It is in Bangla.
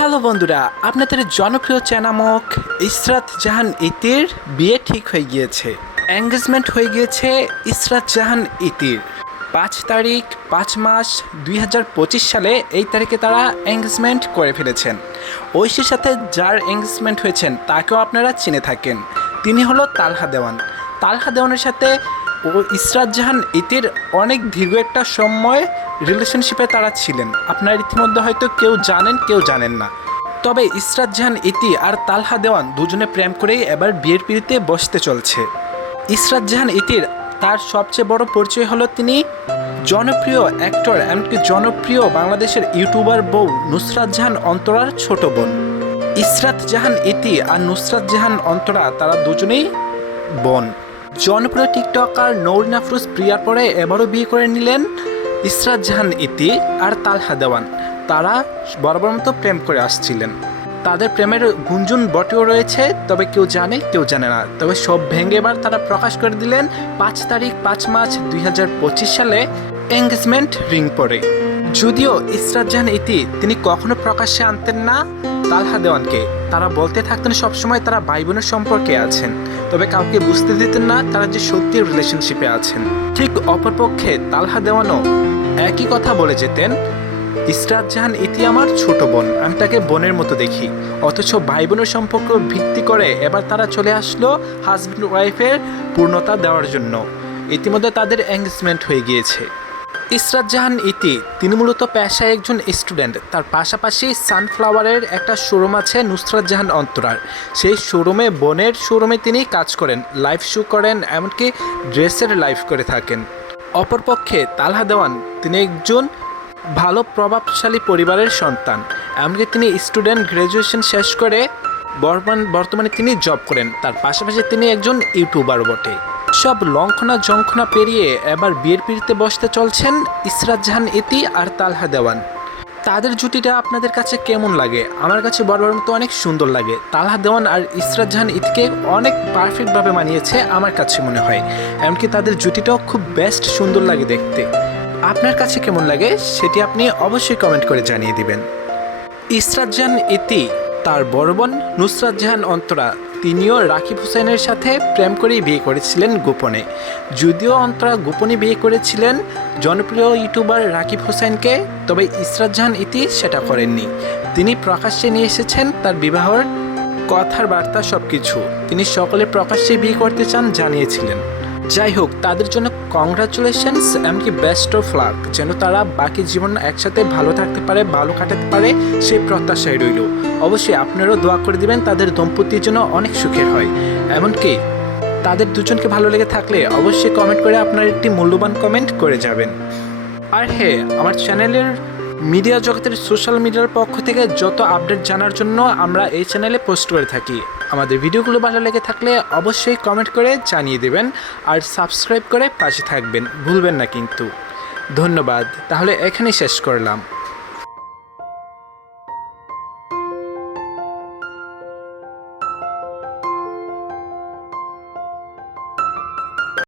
হ্যালো বন্ধুরা, আপনাদের জনপ্রিয় চ্যানামক ইসরাত জাহান ইতির বিয়ে ঠিক হয়ে গিয়েছে। এঙ্গেজমেন্ট হয়ে গিয়েছে ইসরাত জাহান ইতির 5 তারিখ 5 মাস 2025 সালে। এই তারিখে তারা এঙ্গেজমেন্ট করে ফেলেছেন। ঐশীর সাথে যার এঙ্গেজমেন্ট হয়েছেন তাকেও আপনারা চিনে থাকেন। তিনি হলো তালহা দেওয়ান। তালহা দেওয়ানের সাথে ইসরাত জাহান ইতির অনেক দীর্ঘ একটা সময় রিলেশনশিপে তারা ছিলেন। আপনারা ইতিমধ্যে হয়তো কেউ জানেন, কেউ জানেন না। তবে ইসরাত জাহান ইতি আর তালহা দেওয়ান দুজনে প্রেম করেই এবার বিয়ের পিঁড়িতে বসতে চলছে। ইসরাত জাহান ইতির তার সবচেয়ে বড় পরিচয় হলো তিনি জনপ্রিয় অ্যাক্টর, এমনকি জনপ্রিয় বাংলাদেশের ইউটিউবার বউ নুসরাত জাহান অন্তরার ছোট বোন। ইসরাত জাহান ইতি আর নুসরাত জাহান অন্তরা তারা দুজনেই বোন। জনপ্রিয় টিকটকার নৌরিন আফরোজ প্রিয়ার পরে এবারও বিয়ে করে নিলেন ইসরাত জাহান ইতি আর তালহা দেওয়ান। তারা বরাবর মতো প্রেম করে আসছিলেন। তাদের প্রেমের গুঞ্জন বটেও রয়েছে, তবে কেউ জানে কেউ জানে না। তবে সব ভেঙে এবার তারা প্রকাশ করে দিলেন 5 তারিখ 5 মার্চ 2025 সালে এঙ্গেজমেন্ট রিং পরে। যদিও ইসরাত জাহান ইতি তিনি কখনো প্রকাশ্যে আনতেন না তালহা দেওয়ানকে। তারা বলতে থাকতেন সবসময় তারা ভাই বোনের সম্পর্কে আছেন, তবে কাউকে বুঝতে দিতেন না তারা যে সত্যি রিলেশনশিপে আছেন। ঠিক অপরপক্ষে তালহা দেওয়ানও একই কথা বলে যেতেন, ইসরাত জাহান ইতি আমার ছোট বোন, আমি তাকে বোনের মতো দেখি। অথচ ভাই বোনের সম্পর্ক ভিত্তি করে এবার তারা চলে আসলো হাজব্যান্ড ওয়াইফের পূর্ণতা দেওয়ার জন্য। ইতিমধ্যে তাদের এঙ্গেজমেন্ট হয়ে গিয়েছে। ইসরাত জাহান ইতি তিনি মূলত পেশায় একজন স্টুডেন্ট। তার পাশাপাশি সানফ্লাওয়ারের একটা শোরুম আছে নুসরাত জাহান অন্তরার। সেই শোরুমে, বোনের শোরুমে তিনি কাজ করেন, লাইভ শো করেন, এমনকি ড্রেসের লাইভ করে থাকেন। অপরপক্ষে তালহা দেওয়ান তিনি একজন ভালো প্রভাবশালী পরিবারের সন্তান। এমনকি তিনি স্টুডেন্ট, গ্র্যাজুয়েশন শেষ করে বর্তমানে তিনি জব করেন। তার পাশাপাশি তিনি একজন ইউটিউবার বটে। সব লঙ্ঘনা জঙ্ঘনা পেরিয়ে এবার বিয়ের পিঁড়িতে বসতে চলছেন ইসরাত জাহান ইতি আর তালহা দেওয়ান। তাদের জুটিটা আপনাদের কাছে কেমন লাগে? আমার কাছে বরাবর মতো অনেক সুন্দর লাগে। তালহা দেওয়ান আর ইসরাত জাহান ইতিকে অনেক পারফেক্টভাবে মানিয়েছে আমার কাছে মনে হয়। এমনকি তাদের জুটিটাও খুব বেস্ট, সুন্দর লাগে দেখতে। আপনার কাছে কেমন লাগে সেটি আপনি অবশ্যই কমেন্ট করে জানিয়ে দিবেন। ইসরাত জাহান ইতি তার বড় বোন নুসরাত জাহান অন্তরা তিনিও রাকিব হুসাইনের সাথে প্রেম করেই বিয়ে করেছিলেন গোপনে। যদিও অন্তরা গোপনে বিয়ে করেছিলেন জনপ্রিয় ইউটিউবার রাকিব হুসাইনকে, তবে ইসরাত জাহান ইতি সেটা করেননি। তিনি প্রকাশ্যে নিয়ে এসেছেন তার বিবাহের কথার বার্তা, সব কিছু তিনি সকলে প্রকাশ্যে বিয়ে করতে চান জানিয়েছিলেন। যাই হোক, তাদের জন্য কংগ্রাচুলেশনস, এমনকি বেস্ট অফ লাক। যেন তারা বাকি জীবন একসাথে ভালো থাকতে পারে, ভালো কাটাতে পারে, সেই প্রত্যাশায় রইল। অবশ্যই আপনারাও দোয়া করে দিবেন তাদের দম্পতির জন্য অনেক সুখের হয়। এমনকি তাদের দুজনকে ভালো লেগে থাকলে অবশ্যই কমেন্ট করে আপনার একটি মূল্যবান কমেন্ট করে যাবেন। আর হ্যাঁ, আমার চ্যানেলের মিডিয়া জগতের সোশ্যাল মিডিয়ার পক্ষ থেকে যত আপডেট জানার জন্য আমরা এই চ্যানেলে পোস্ট করে থাকি। আমাদের ভিডিওগুলো ভালো লেগে থাকলে অবশ্যই কমেন্ট করে জানিয়ে দেবেন আর সাবস্ক্রাইব করে পাশে থাকবেন, ভুলবেন না কিন্তু। ধন্যবাদ। তাহলে এখানেই শেষ করলাম।